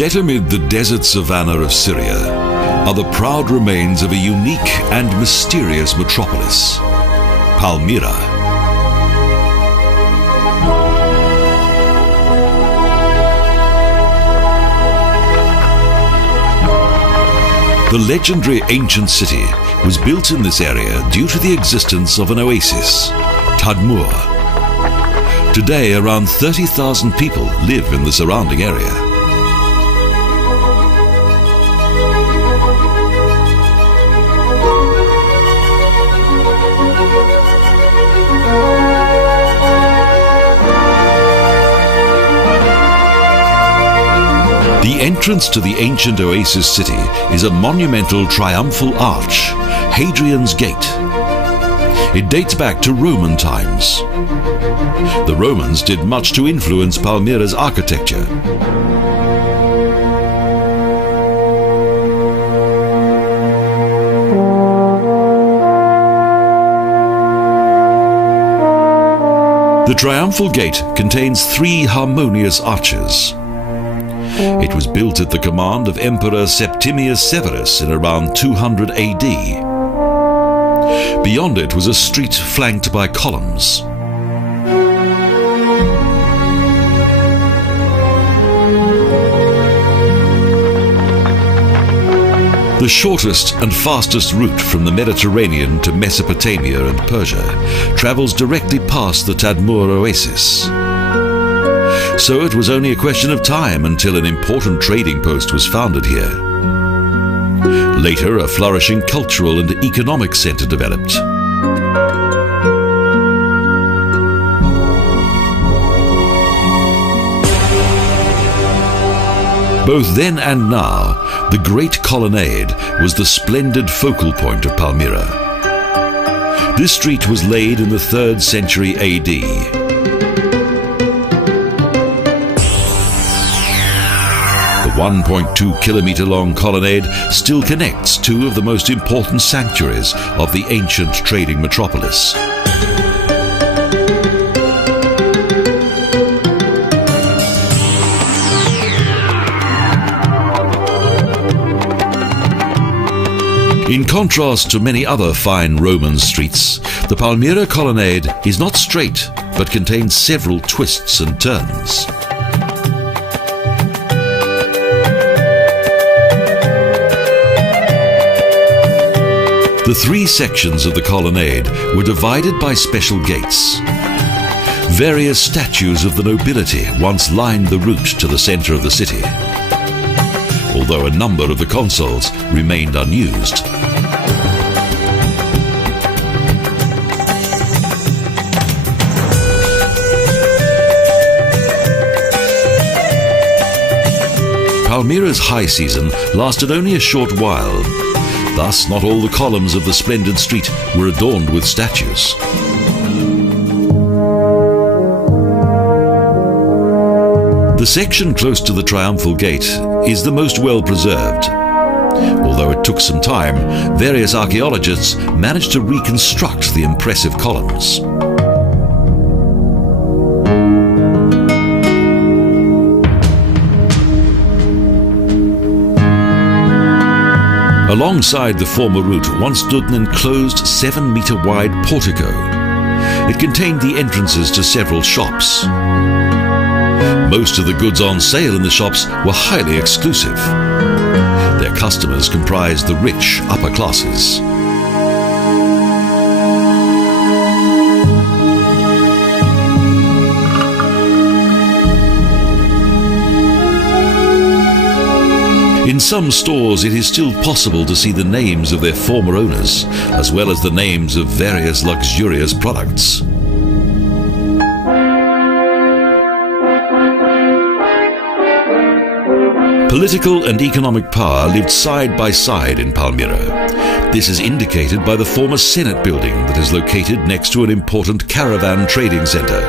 Set amid the desert savanna of Syria are the proud remains of a unique and mysterious metropolis, Palmyra. The legendary ancient city was built in this area due to the existence of an oasis, Palmyra. Today, around 30,000 people live in the surrounding area. The entrance to the ancient oasis city is a monumental triumphal arch, Hadrian's Gate. It dates back to Roman times. The Romans did much to influence Palmyra's architecture. The triumphal gate contains 3 harmonious arches. It was built at the command of Emperor Septimius Severus in around 200 AD. Beyond it was a street flanked by columns. The shortest and fastest route from the Mediterranean to Mesopotamia and Persia travels directly past the Palmyra oasis. So it was only a question of time until an important trading post was founded here. Later, a flourishing cultural and economic center developed. Both then and now, the Great Colonnade was the splendid focal point of Palmyra. This street was laid in the 3rd century AD. The 1.2-kilometer-long colonnade still connects 2 of the most important sanctuaries of the ancient trading metropolis. In contrast to many other fine Roman streets, the Palmyra colonnade is not straight, but contains several twists and turns. The 3 sections of the colonnade were divided by special gates. Various statues of the nobility once lined the route to the center of the city, although a number of the consoles remained unused. Palmyra's high season lasted only a short while. Thus, not all the columns of the splendid street were adorned with statues. The section close to the Triumphal Gate is the most well preserved. Although it took some time, various archaeologists managed to reconstruct the impressive columns. Alongside the former route once stood an enclosed 7-meter-wide portico. It contained the entrances to several shops. Most of the goods on sale in the shops were highly exclusive. Their customers comprised the rich upper classes. In some stores, it is still possible to see the names of their former owners, as well as the names of various luxurious products. Political and economic power lived side by side in Palmyra. This is indicated by the former Senate building that is located next to an important caravan trading center.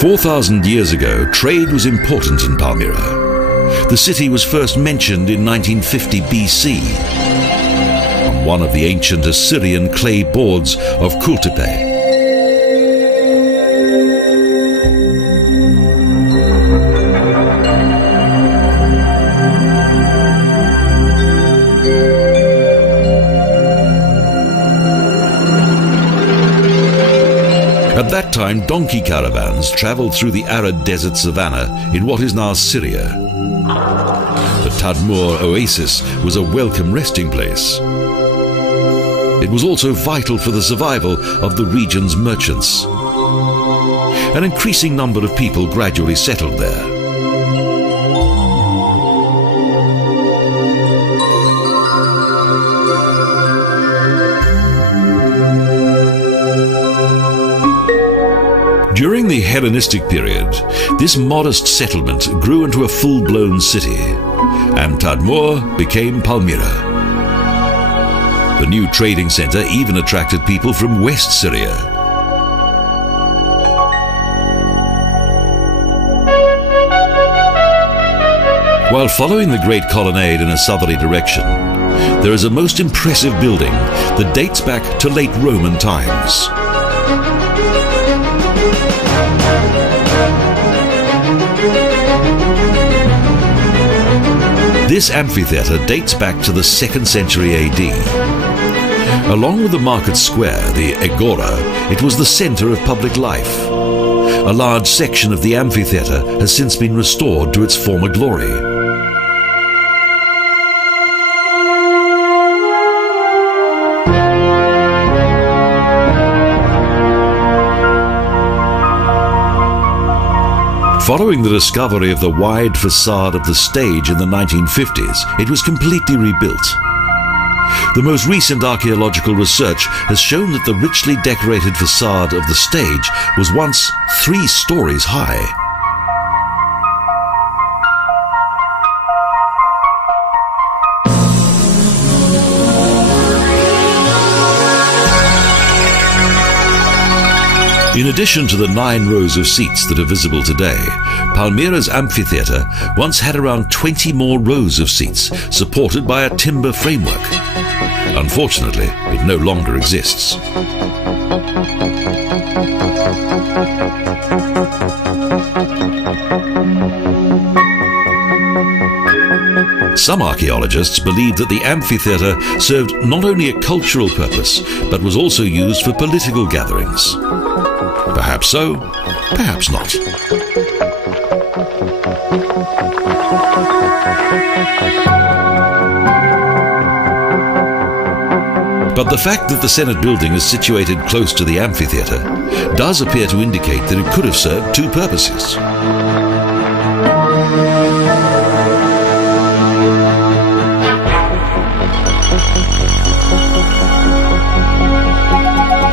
"4,000 years ago, trade was important in Palmyra. The city was first mentioned in 1950 BC on one of the ancient Assyrian clay boards of Kultepe. At that time, donkey caravans travelled through the arid desert savanna in what is now Syria. The Tadmur oasis was a welcome resting place. It was also vital for the survival of the region's merchants. An increasing number of people gradually settled there. During the Hellenistic period, this modest settlement grew into a full-blown city, and Tadmur became Palmyra. The new trading center even attracted people from West Syria. While following the Great Colonnade in a southerly direction, there is a most impressive building that dates back to late Roman times. This amphitheatre dates back to the 2nd century AD. Along with the market square, the Agora, it was the centre of public life. A large section of the amphitheatre has since been restored to its former glory. Following the discovery of the wide facade of the stage in the 1950s, it was completely rebuilt. The most recent archaeological research has shown that the richly decorated facade of the stage was once 3 stories high. In addition to the 9 rows of seats that are visible today, Palmyra's amphitheatre once had around 20 more rows of seats, supported by a timber framework. Unfortunately, it no longer exists. Some archaeologists believe that the amphitheatre served not only a cultural purpose, but was also used for political gatherings. Perhaps so, perhaps not. But the fact that the Senate building is situated close to the amphitheatre does appear to indicate that it could have served 2 purposes.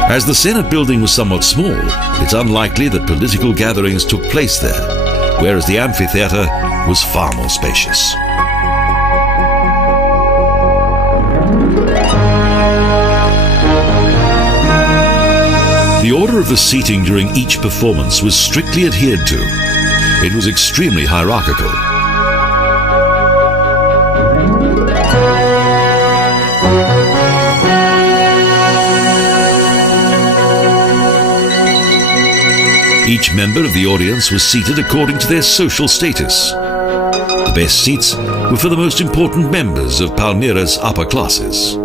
As the Senate building was somewhat small, it's unlikely that political gatherings took place there, whereas the amphitheatre was far more spacious. The order of the seating during each performance was strictly adhered to. It was extremely hierarchical. Each member of the audience was seated according to their social status. The best seats were for the most important members of Palmyra's upper classes.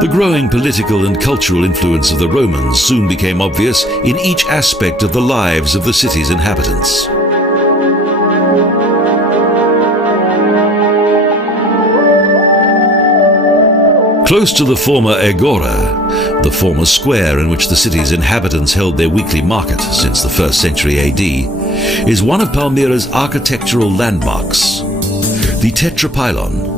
The growing political and cultural influence of the Romans soon became obvious in each aspect of the lives of the city's inhabitants. Close to the former Agora, the former square in which the city's inhabitants held their weekly market since the 1st century AD, is one of Palmyra's architectural landmarks, the Tetrapylon.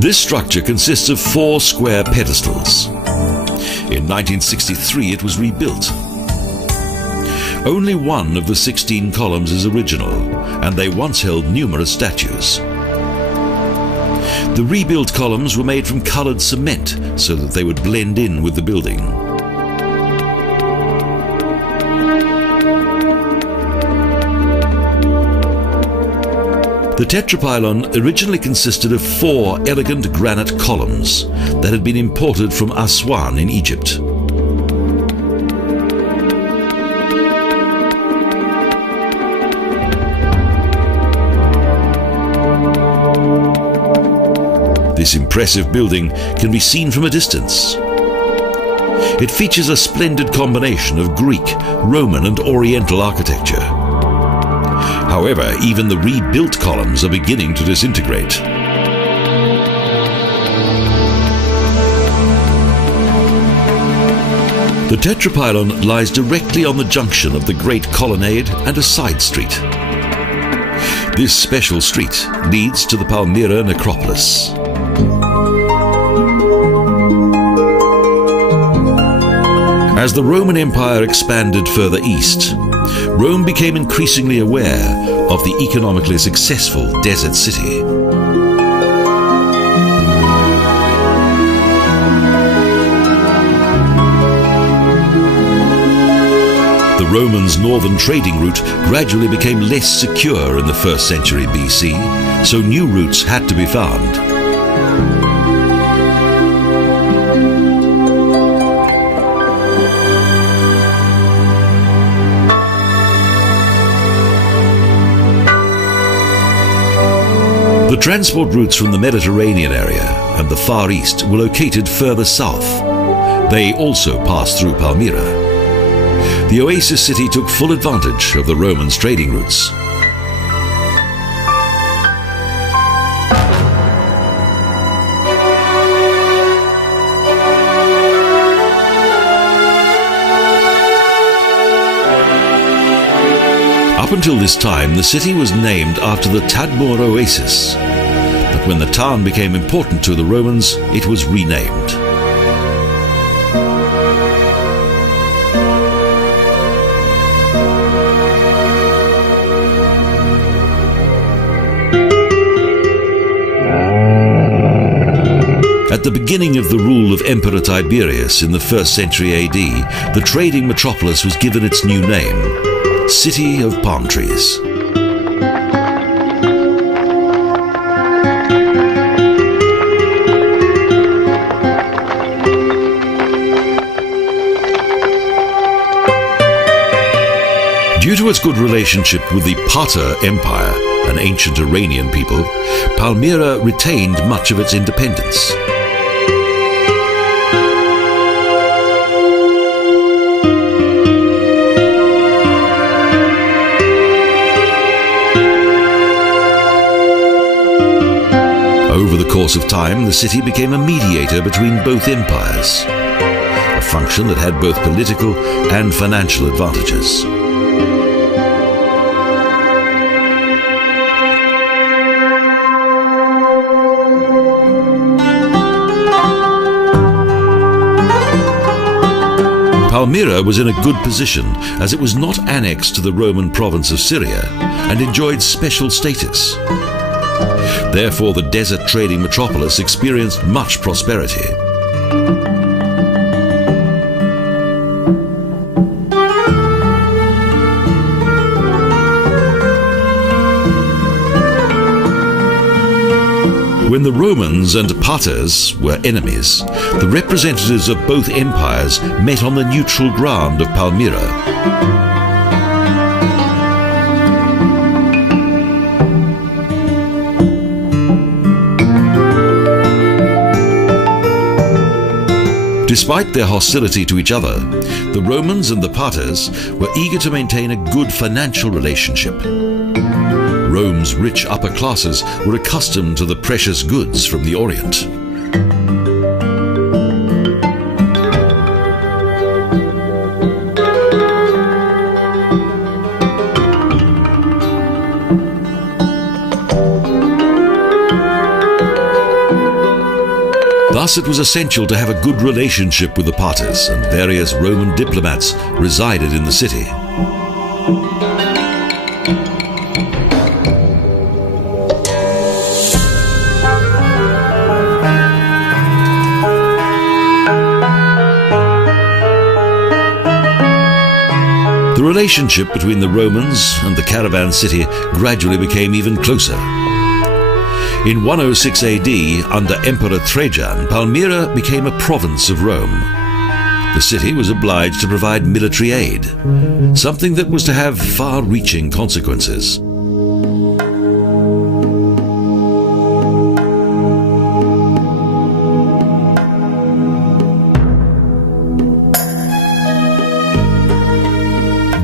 This structure consists of 4 square pedestals. In 1963 it was rebuilt. Only one of the 16 columns is original, and they once held numerous statues. The rebuilt columns were made from coloured cement so that they would blend in with the building. The tetrapylon originally consisted of 4 elegant granite columns that had been imported from Aswan in Egypt. This impressive building can be seen from a distance. It features a splendid combination of Greek, Roman and Oriental architecture. However, even the rebuilt columns are beginning to disintegrate. The tetrapylon lies directly on the junction of the Great Colonnade and a side street. This special street leads to the Palmyra necropolis. As the Roman Empire expanded further east, Rome became increasingly aware of the economically successful desert city. The Romans' northern trading route gradually became less secure in the 1st century BC, so new routes had to be found. The transport routes from the Mediterranean area and the Far East were located further south. They also passed through Palmyra. The oasis city took full advantage of the Romans' trading routes. Up until this time, the city was named after the Tadmor oasis, but when the town became important to the Romans, it was renamed. At the beginning of the rule of Emperor Tiberius in the 1st century AD, the trading metropolis was given its new name, City of Palm Trees. Due to its good relationship with the Parther Empire, an ancient Iranian people, Palmyra retained much of its independence. Over the course of time, the city became a mediator between both empires, a function that had both political and financial advantages. Palmyra was in a good position as it was not annexed to the Roman province of Syria and enjoyed special status. Therefore, the desert trading metropolis experienced much prosperity. When the Romans and Parthers were enemies, the representatives of both empires met on the neutral ground of Palmyra. Despite their hostility to each other, the Romans and the Parthers were eager to maintain a good financial relationship. Rome's rich upper classes were accustomed to the precious goods from the Orient. Thus, it was essential to have a good relationship with the Parthers, and various Roman diplomats resided in the city. relationship between the Romans and the caravan city gradually became even closer. In 106 AD, under Emperor Trajan, Palmyra became a province of Rome. The city was obliged to provide military aid, something that was to have far-reaching consequences.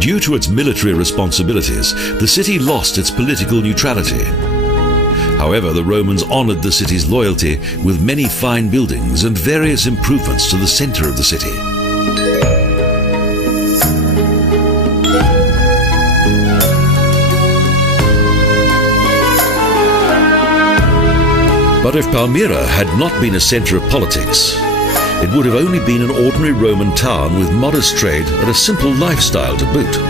Due to its military responsibilities, the city lost its political neutrality. However, the Romans honored the city's loyalty with many fine buildings and various improvements to the center of the city. But if Palmyra had not been a center of politics, it would have only been an ordinary Roman town with modest trade and a simple lifestyle to boot.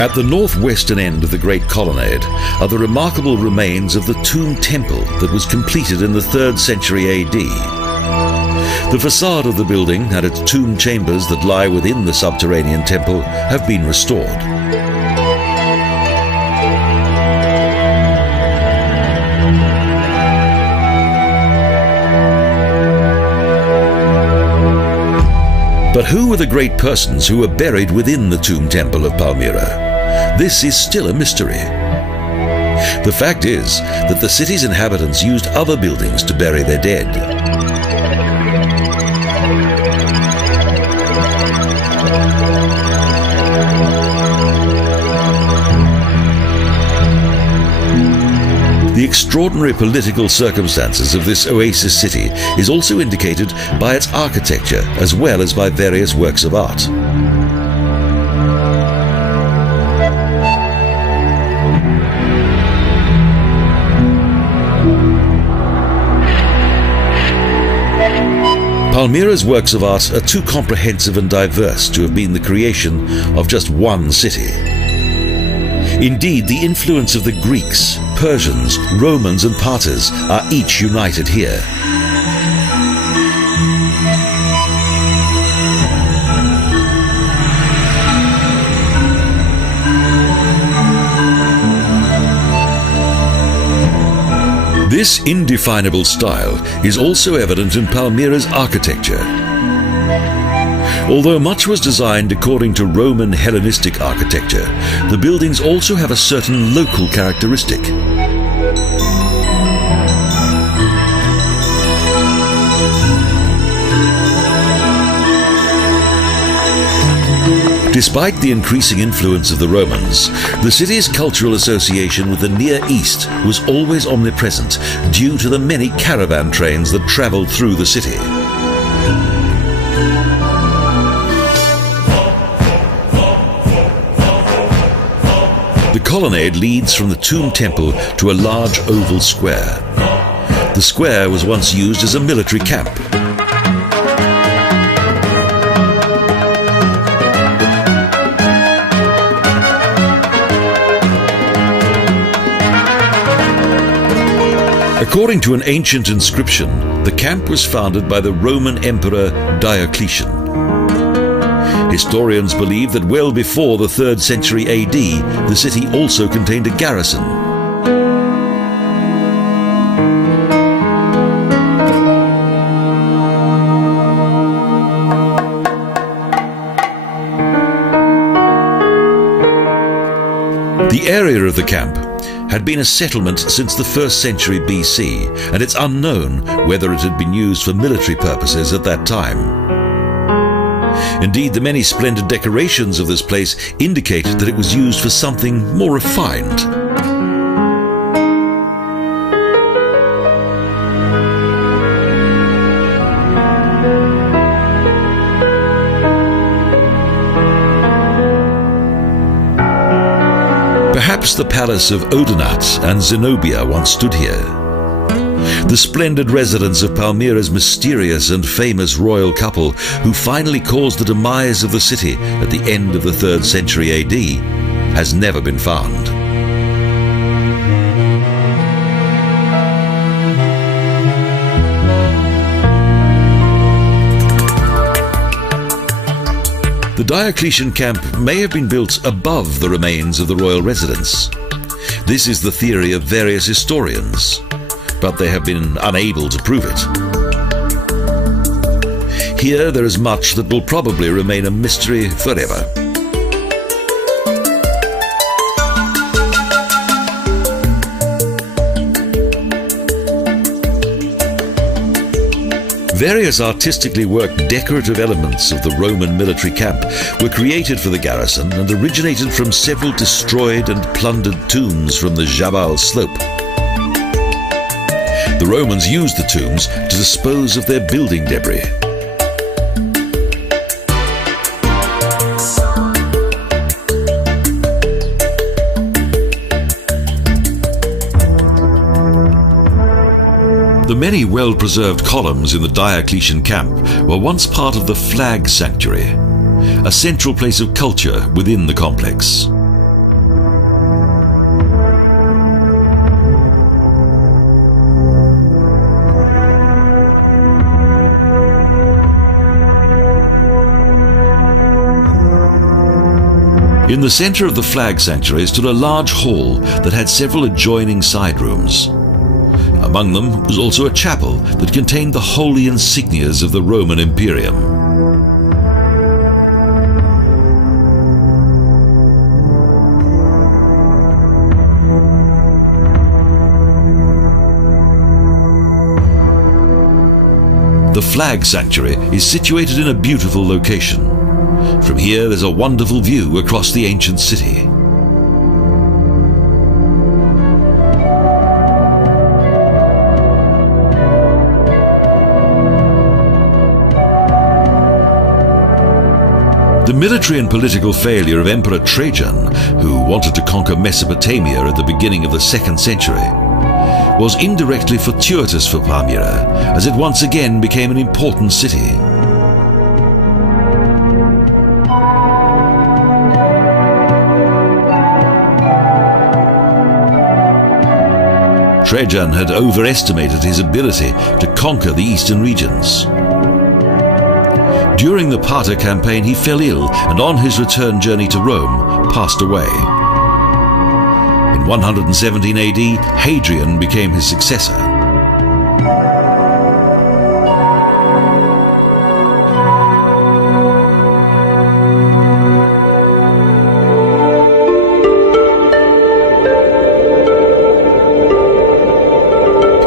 At the northwestern end of the Great Colonnade are the remarkable remains of the tomb temple that was completed in the 3rd century AD. The facade of the building and its tomb chambers that lie within the subterranean temple have been restored. But who were the great persons who were buried within the tomb temple of Palmyra? This is still a mystery. The fact is that the city's inhabitants used other buildings to bury their dead. The extraordinary political circumstances of this oasis city is also indicated by its architecture as well as by various works of art. Palmyra's works of art are too comprehensive and diverse to have been the creation of just one city. Indeed, the influence of the Greeks, Persians, Romans and Parters are each united here. This indefinable style is also evident in Palmyra's architecture. Although much was designed according to Roman Hellenistic architecture, the buildings also have a certain local characteristic. Despite the increasing influence of the Romans, the city's cultural association with the Near East was always omnipresent due to the many caravan trains that traveled through the city. The colonnade leads from the tomb temple to a large oval square. The square was once used as a military camp. According to an ancient inscription, the camp was founded by the Roman Emperor Diocletian. Historians believe that well before the 3rd century AD, the city also contained a garrison. The area of the camp had been a settlement since the 1st century BC, and it's unknown whether it had been used for military purposes at that time. Indeed, the many splendid decorations of this place indicated that it was used for something more refined. Perhaps the palace of Odenat and Zenobia once stood here. The splendid residence of Palmyra's mysterious and famous royal couple, who finally caused the demise of the city at the end of the 3rd century AD, has never been found. The Diocletian camp may have been built above the remains of the royal residence. This is the theory of various historians, but they have been unable to prove it. Here there is much that will probably remain a mystery forever. Various artistically worked decorative elements of the Roman military camp were created for the garrison and originated from several destroyed and plundered tombs from the Jabal slope. The Romans used the tombs to dispose of their building debris. The many well-preserved columns in the Diocletian camp were once part of the Flag Sanctuary, a central place of culture within the complex. In the center of the Flag Sanctuary stood a large hall that had several adjoining side rooms. Among them was also a chapel that contained the holy insignias of the Roman Imperium. The Flag Sanctuary is situated in a beautiful location. From here there's a wonderful view across the ancient city. The military and political failure of Emperor Trajan, who wanted to conquer Mesopotamia at the beginning of the 2nd century, was indirectly fortuitous for Palmyra, as it once again became an important city. Trajan had overestimated his ability to conquer the eastern regions. During the Parta campaign, he fell ill and on his return journey to Rome, passed away. In 117 AD, Hadrian became his successor.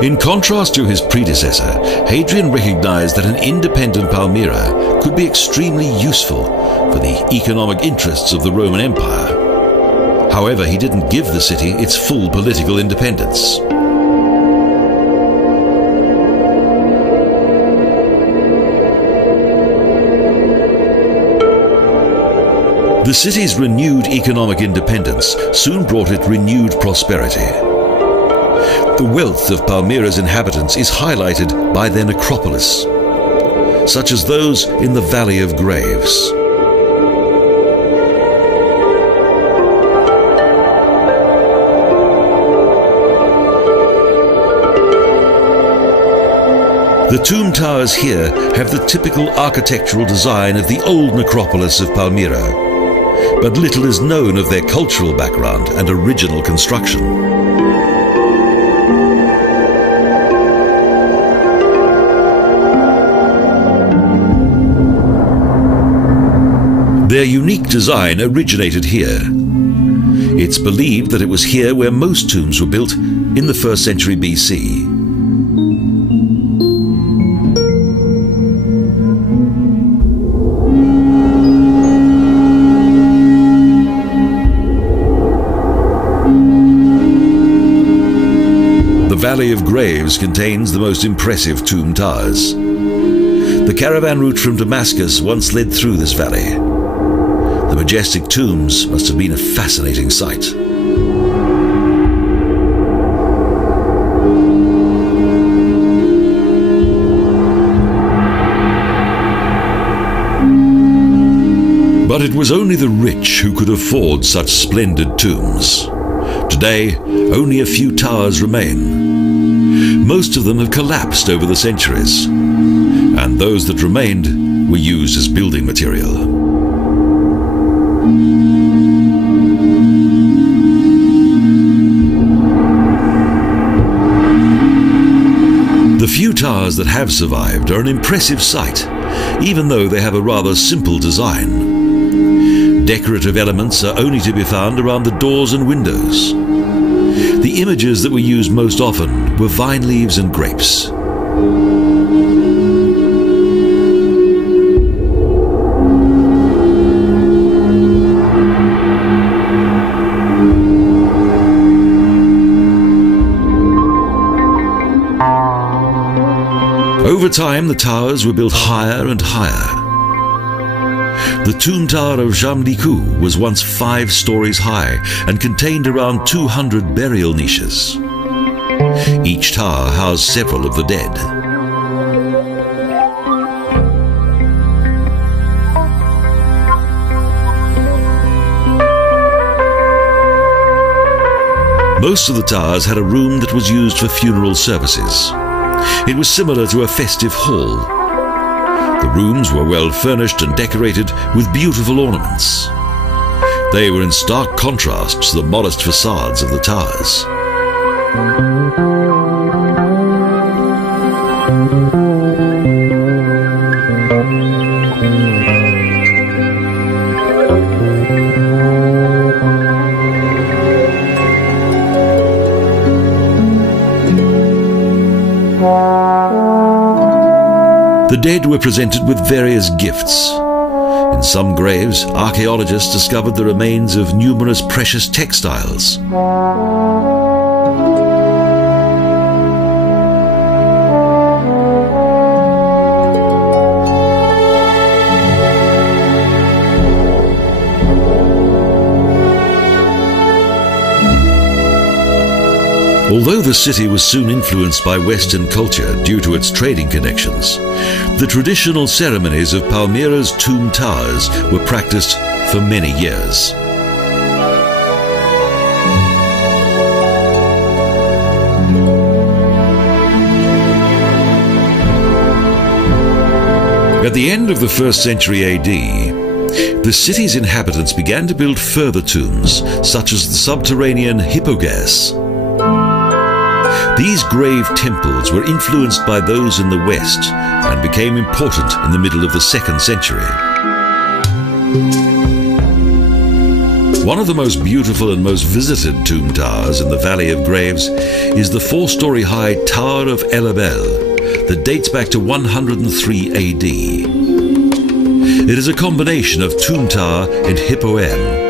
In contrast to his predecessor, Hadrian recognized that an independent Palmyra could be extremely useful for the economic interests of the Roman Empire. However, he didn't give the city its full political independence. The city's renewed economic independence soon brought it renewed prosperity. The wealth of Palmyra's inhabitants is highlighted by their necropolis, such as those in the Valley of Graves. The tomb towers here have the typical architectural design of the old necropolis of Palmyra, but little is known of their cultural background and original construction. Their unique design originated here. It's believed that it was here where most tombs were built in the 1st century BC. The Valley of Graves contains the most impressive tomb towers. The caravan route from Damascus once led through this valley. The majestic tombs must have been a fascinating sight. But it was only the rich who could afford such splendid tombs. Today, only a few towers remain. Most of them have collapsed over the centuries, and those that remained were used as building material. The few towers that have survived are an impressive sight, even though they have a rather simple design. Decorative elements are only to be found around the doors and windows. The images that were used most often were vine leaves and grapes. Over time, the towers were built higher and higher. The tomb tower of Jamliku was once 5 stories high and contained around 200 burial niches. Each tower housed several of the dead. Most of the towers had a room that was used for funeral services. It was similar to a festive hall. The rooms were well furnished and decorated with beautiful ornaments. They were in stark contrast to the modest facades of the towers. The dead were presented with various gifts. In some graves, archaeologists discovered the remains of numerous precious textiles. Although the city was soon influenced by Western culture due to its trading connections, the traditional ceremonies of Palmyra's tomb towers were practiced for many years. At the end of the 1st century AD, the city's inhabitants began to build further tombs, such as the subterranean Hippogais. These grave temples were influenced by those in the West and became important in the middle of the 2nd century. One of the most beautiful and most visited tomb towers in the Valley of Graves is the 4-story high Tower of El Abel that dates back to 103 AD. It is a combination of tomb tower and hippoem.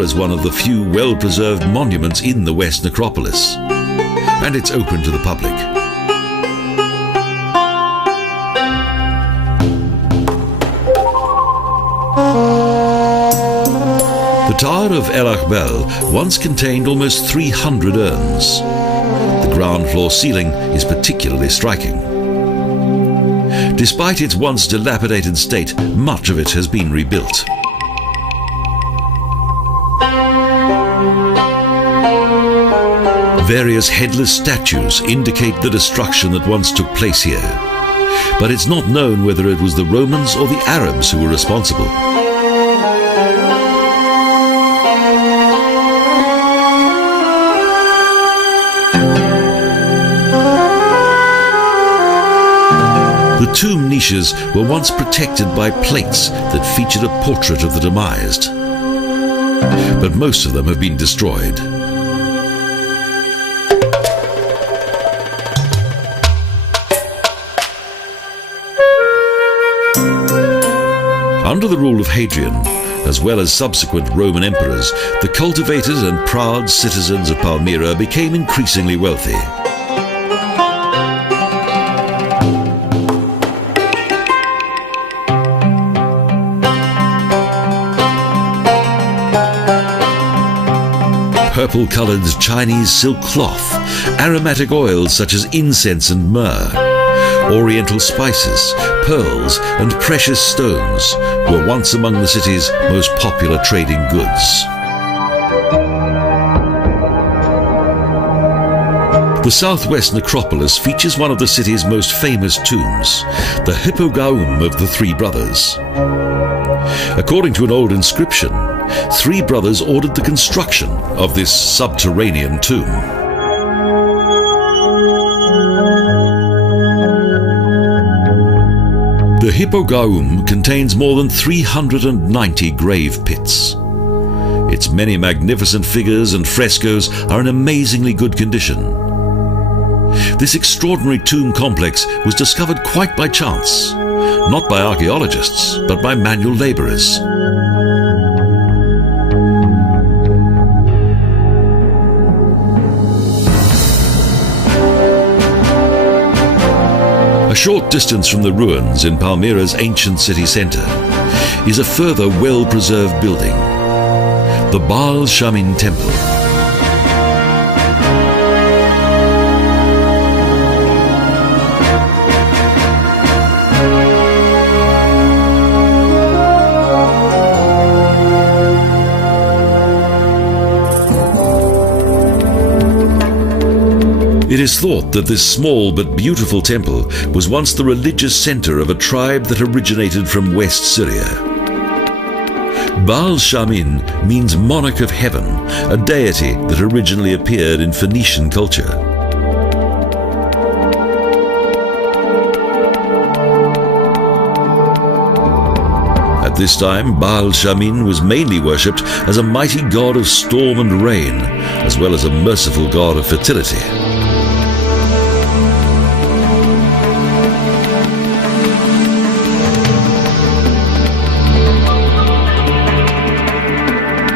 Is one of the few well-preserved monuments in the West Necropolis, and it's open to the public. The Tower of El Akbel once contained almost 300 urns. The ground floor ceiling is particularly striking. Despite its once dilapidated state, much of it has been rebuilt. Various headless statues indicate the destruction that once took place here, but it's not known whether it was the Romans or the Arabs who were responsible. The tomb niches were once protected by plates that featured a portrait of the demised, but most of them have been destroyed. Under the rule of Hadrian, as well as subsequent Roman emperors, the cultivated and proud citizens of Palmyra became increasingly wealthy. purple-coloured Chinese silk cloth, aromatic oils such as incense and myrrh, oriental spices, pearls and precious stones were once among the city's most popular trading goods. The southwest necropolis features one of the city's most famous tombs, the Hippogaum of the Three Brothers. According to an old inscription, three brothers ordered the construction of this subterranean tomb. The Hippogaum contains more than 390 grave pits. Its many magnificent figures and frescoes are in amazingly good condition. This extraordinary tomb complex was discovered quite by chance, not by archaeologists, but by manual labourers. A short distance from the ruins in Palmyra's ancient city centre is a further well-preserved building, the Baal Shamin Temple. It is thought that this small but beautiful temple was once the religious centre of a tribe that originated from West Syria. Baal Shamin means monarch of heaven, a deity that originally appeared in Phoenician culture. At this time, Baal Shamin was mainly worshipped as a mighty god of storm and rain, as well as a merciful god of fertility.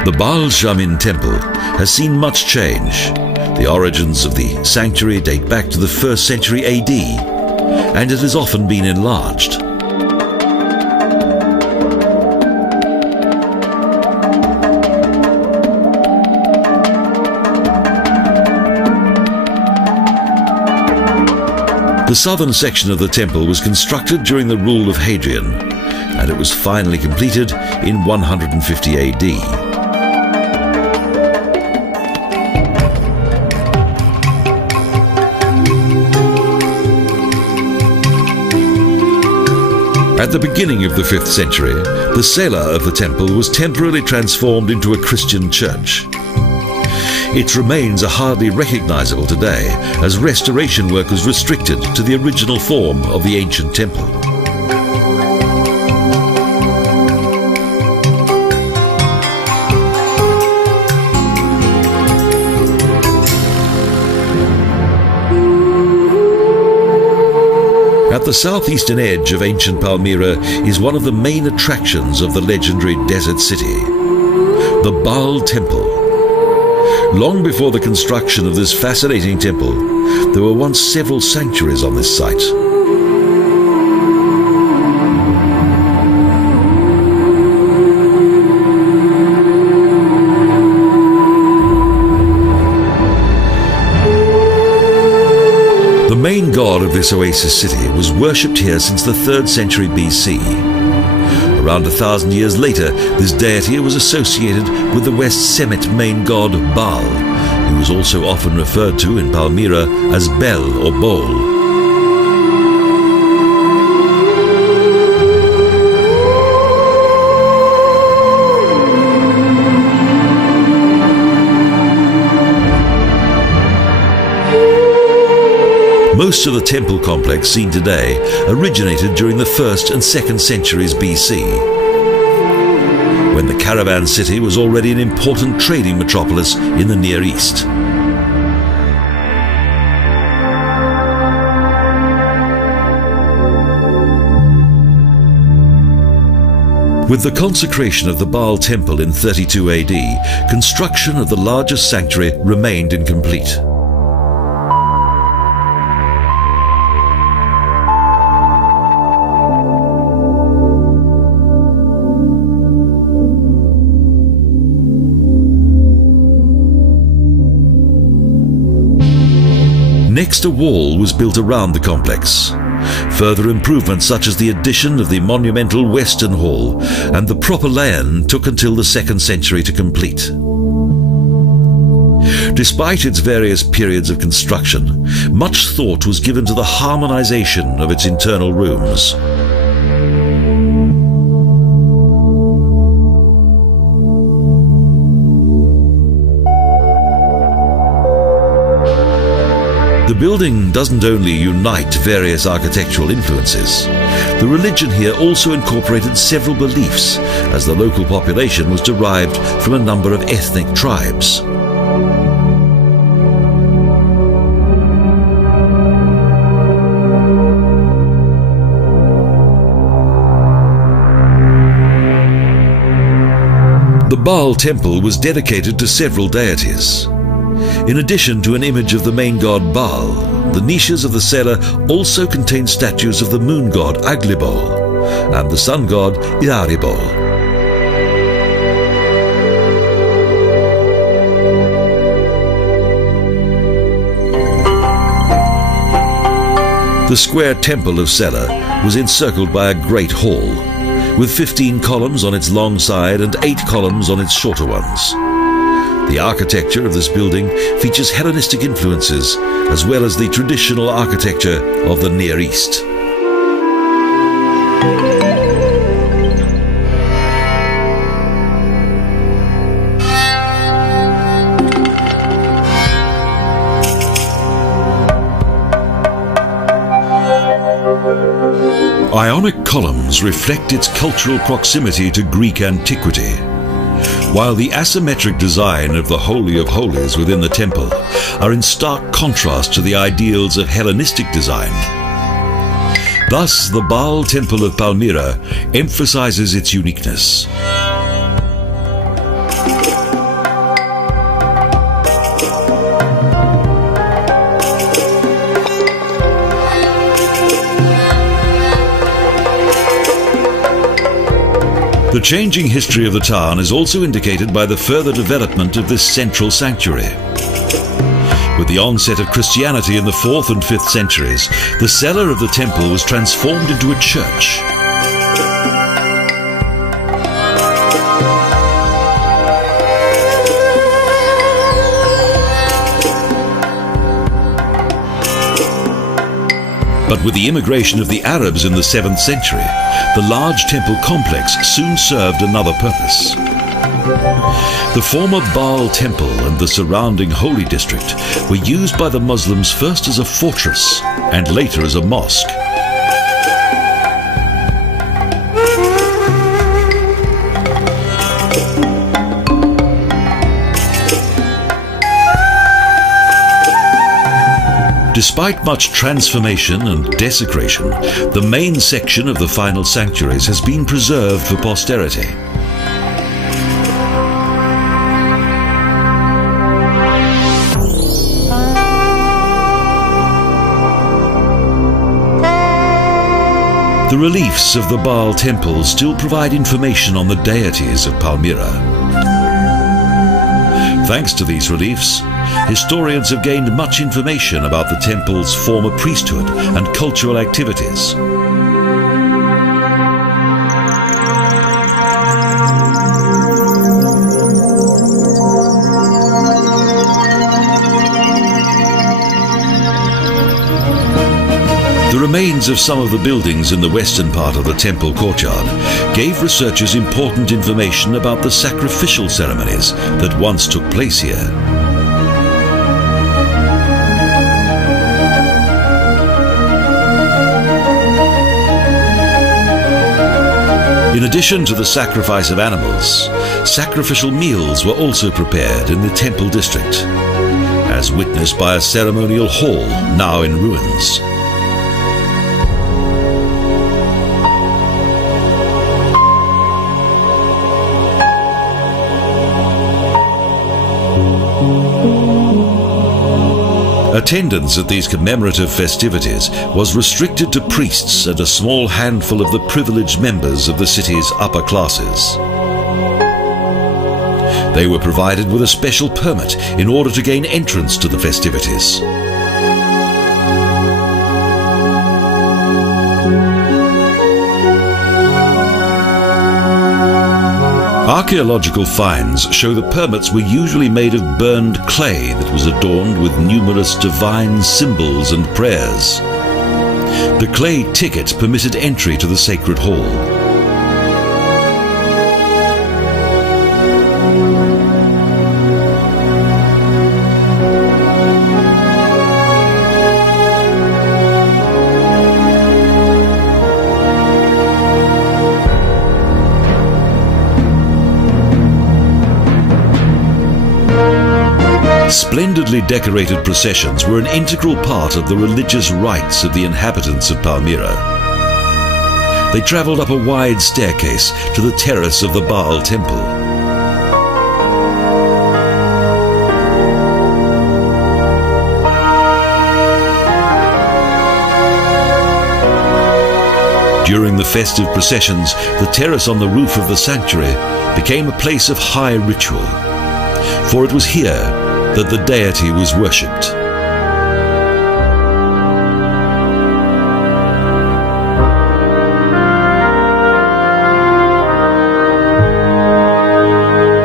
The Baal Shamin Temple has seen much change. The origins of the sanctuary date back to the 1st century AD, and it has often been enlarged. The southern section of the temple was constructed during the rule of Hadrian, and it was finally completed in 150 AD. At the beginning of the 5th century, the cella of the temple was temporarily transformed into a Christian church. Its remains are hardly recognizable today, as restoration work was restricted to the original form of the ancient temple. At the southeastern edge of ancient Palmyra is one of the main attractions of the legendary desert city, the Baal Temple. Long before the construction of this fascinating temple, there were once several sanctuaries on this site. The main god of this oasis city was worshipped here since the 3rd century BC. Around 1,000 years later, this deity was associated with the West Semite main god Baal, who was also often referred to in Palmyra as Bel or Bol. Most of the temple complex seen today originated during the 1st and 2nd centuries BC, when the caravan city was already an important trading metropolis in the Near East. With the consecration of the Baal Temple in 32 AD, construction of the largest sanctuary remained incomplete. Next, a wall was built around the complex. Further improvements such as the addition of the monumental Western Hall and the proper Laon took until the 2nd century to complete. Despite its various periods of construction, much thought was given to the harmonization of its internal rooms. The building doesn't only unite various architectural influences. The religion here also incorporated several beliefs, as the local population was derived from a number of ethnic tribes. The Baal temple was dedicated to several deities. In addition to an image of the main god Baal, the niches of the cellar also contain statues of the moon god Aglibol and the sun god Iaribol. The square temple of Sela was encircled by a great hall, with 15 columns on its long side and 8 columns on its shorter ones. The architecture of this building features Hellenistic influences, as well as the traditional architecture of the Near East. Ionic columns reflect its cultural proximity to Greek antiquity, while the asymmetric design of the Holy of Holies within the temple are in stark contrast to the ideals of Hellenistic design. Thus, the Baal temple of Palmyra emphasizes its uniqueness. The changing history of the town is also indicated by the further development of this central sanctuary. With the onset of Christianity in the 4th and 5th centuries, the cellar of the temple was transformed into a church. But with the immigration of the Arabs in the 7th century, the large temple complex soon served another purpose. The former Baal temple and the surrounding holy district were used by the Muslims first as a fortress and later as a mosque. Despite much transformation and desecration, the main section of the final sanctuaries has been preserved for posterity. The reliefs of the Baal temple still provide information on the deities of Palmyra. Thanks to these reliefs, historians have gained much information about the temple's former priesthood and cultural activities. The remains of some of the buildings in the western part of the temple courtyard gave researchers important information about the sacrificial ceremonies that once took place here. In addition to the sacrifice of animals, sacrificial meals were also prepared in the temple district, as witnessed by a ceremonial hall now in ruins. Attendance at these commemorative festivities was restricted to priests and a small handful of the privileged members of the city's upper classes. They were provided with a special permit in order to gain entrance to the festivities. Archaeological finds show the permits were usually made of burned clay that was adorned with numerous divine symbols and prayers. The clay ticket permitted entry to the sacred hall. Splendidly decorated processions were an integral part of the religious rites of the inhabitants of Palmyra. They travelled up a wide staircase to the terrace of the Baal temple. During the festive processions, the terrace on the roof of the sanctuary became a place of high ritual, for it was here that the deity was worshipped.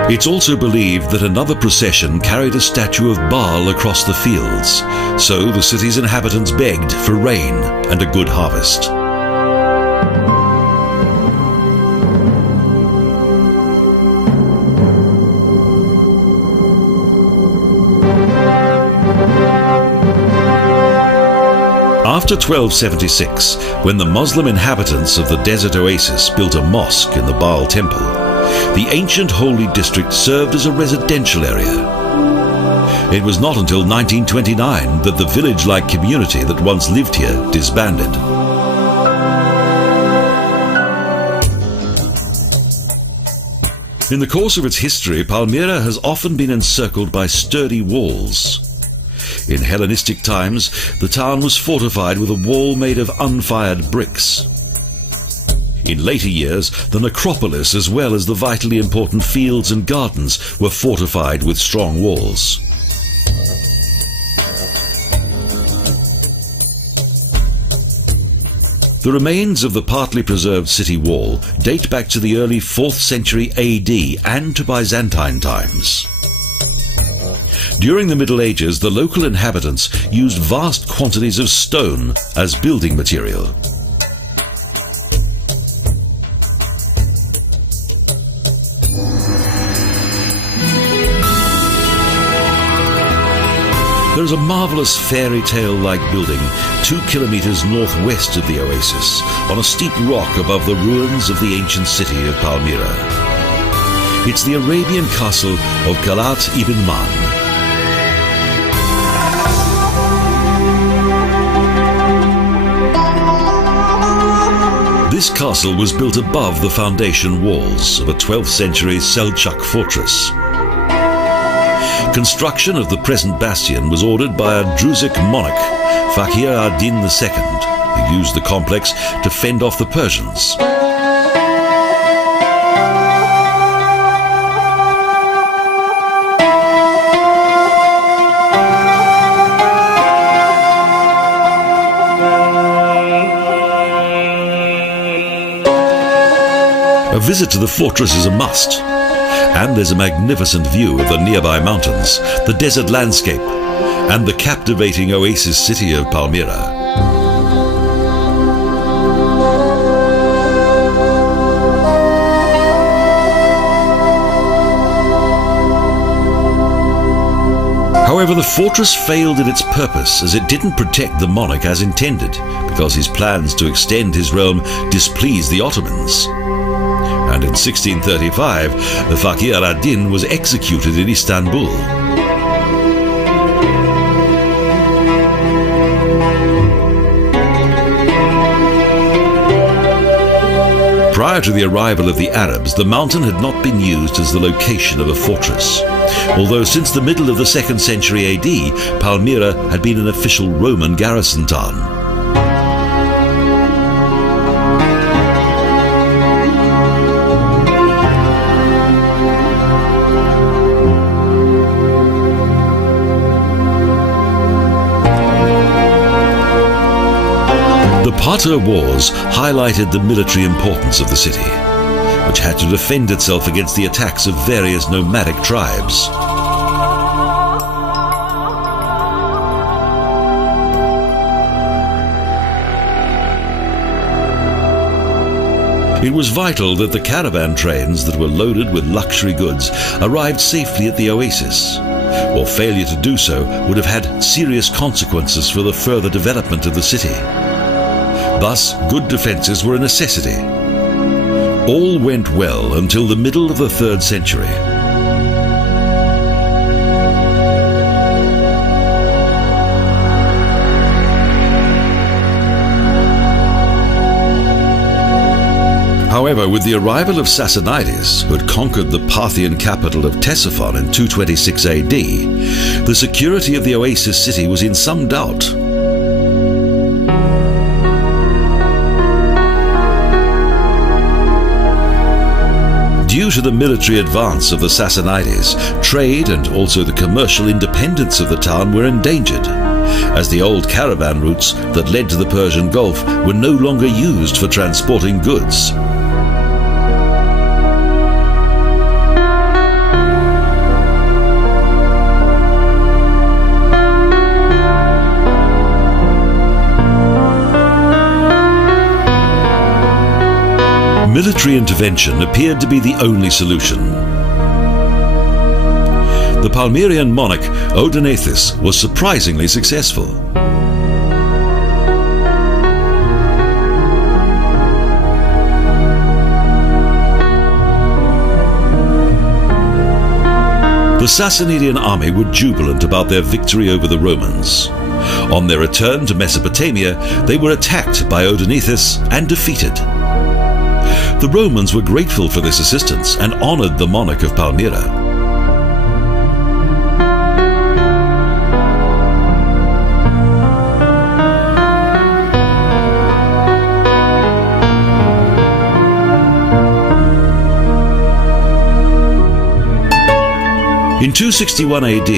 It's also believed that another procession carried a statue of Baal across the fields, so the city's inhabitants begged for rain and a good harvest. After 1276, when the Muslim inhabitants of the desert oasis built a mosque in the Baal temple, the ancient holy district served as a residential area. It was not until 1929 that the village-like community that once lived here disbanded. In the course of its history, Palmyra has often been encircled by sturdy walls. In Hellenistic times, the town was fortified with a wall made of unfired bricks. In later years, the necropolis as well as the vitally important fields and gardens were fortified with strong walls. The remains of the partly preserved city wall date back to the early 4th century AD and to Byzantine times. During the Middle Ages, the local inhabitants used vast quantities of stone as building material. There is a marvelous fairy tale-like building 2 kilometers northwest of the oasis, on a steep rock above the ruins of the ancient city of Palmyra. It's the Arabian castle of Galat ibn Man. This castle was built above the foundation walls of a 12th century Seljuk fortress. Construction of the present bastion was ordered by a Druzic monarch, Fakir ad-Din II, who used the complex to fend off the Persians. A visit to the fortress is a must, and there's a magnificent view of the nearby mountains, the desert landscape, and the captivating oasis city of Palmyra. However, the fortress failed in its purpose, as it didn't protect the monarch as intended, because his plans to extend his realm displeased the Ottomans. And in 1635, the Fakir ad-Din was executed in Istanbul. Prior to the arrival of the Arabs, the mountain had not been used as the location of a fortress, although since the middle of the 2nd century AD, Palmyra had been an official Roman garrison town. The Parter Wars highlighted the military importance of the city. which had to defend itself against the attacks of various nomadic tribes. It was vital that the caravan trains that were loaded with luxury goods arrived safely at the oasis, or failure to do so would have had serious consequences for the further development of the city. Thus, good defences were a necessity. All went well until the middle of the 3rd century. However, with the arrival of Sassanides, who had conquered the Parthian capital of Ctesiphon in 226 AD, the security of the oasis city was in some doubt. Due to the military advance of the Sassanides, trade and also the commercial independence of the town were endangered, as the old caravan routes that led to the Persian Gulf were no longer used for transporting goods. Military intervention appeared to be the only solution. The Palmyrian monarch Odaenathus was surprisingly successful. The Sassanidian army were jubilant about their victory over the Romans. On their return to Mesopotamia, they were attacked by Odaenathus and defeated. The Romans were grateful for this assistance and honoured the monarch of Palmyra. In 261 AD,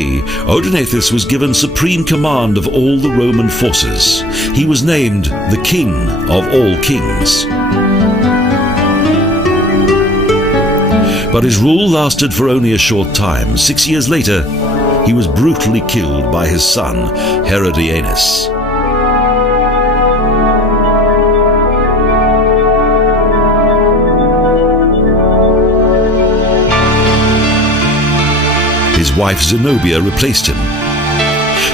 Odaenathus was given supreme command of all the Roman forces. He was named the King of all kings. But his rule lasted for only a short time. 6 years later, he was brutally killed by his son, Herodianus. His wife Zenobia replaced him.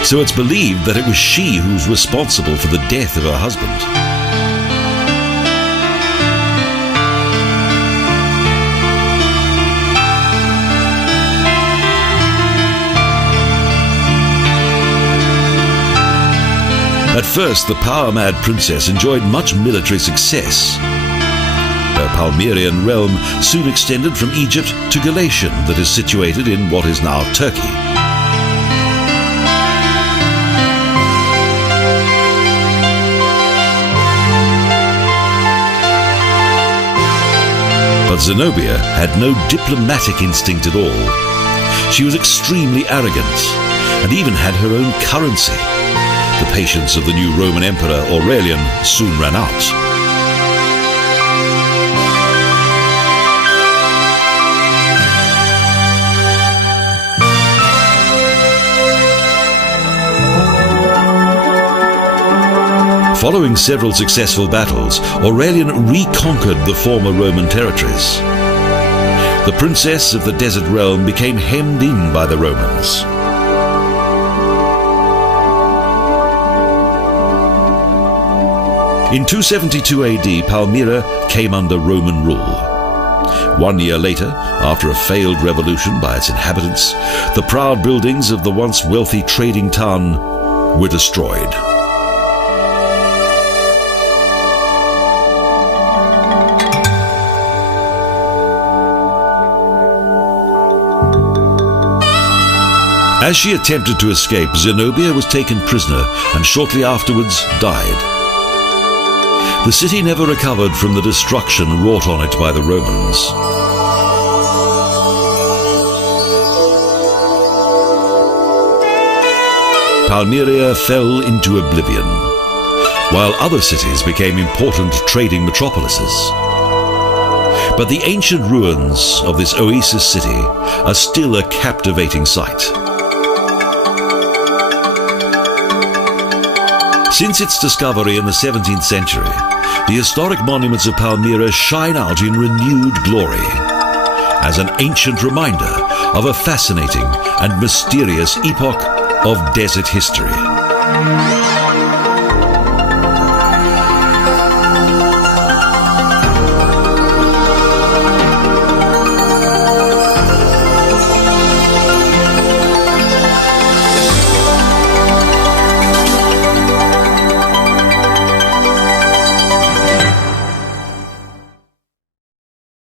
So it's believed that it was she who was responsible for the death of her husband. At first, the power-mad princess enjoyed much military success. Her Palmyrian realm soon extended from Egypt to Galatia, that is situated in what is now Turkey. But Zenobia had no diplomatic instinct at all. She was extremely arrogant and even had her own currency. The patience of the new Roman Emperor Aurelian soon ran out. Following several successful battles, Aurelian reconquered the former Roman territories. The princess of the desert realm became hemmed in by the Romans. In 272 AD, Palmyra came under Roman rule. 1 year later, after a failed revolution by its inhabitants, the proud buildings of the once wealthy trading town were destroyed. As she attempted to escape, Zenobia was taken prisoner and shortly afterwards died. The city never recovered from the destruction wrought on it by the Romans. Palmyra fell into oblivion, while other cities became important trading metropolises. But the ancient ruins of this oasis city are still a captivating sight. Since its discovery in the 17th century, the historic monuments of Palmyra shine out in renewed glory as an ancient reminder of a fascinating and mysterious epoch of desert history.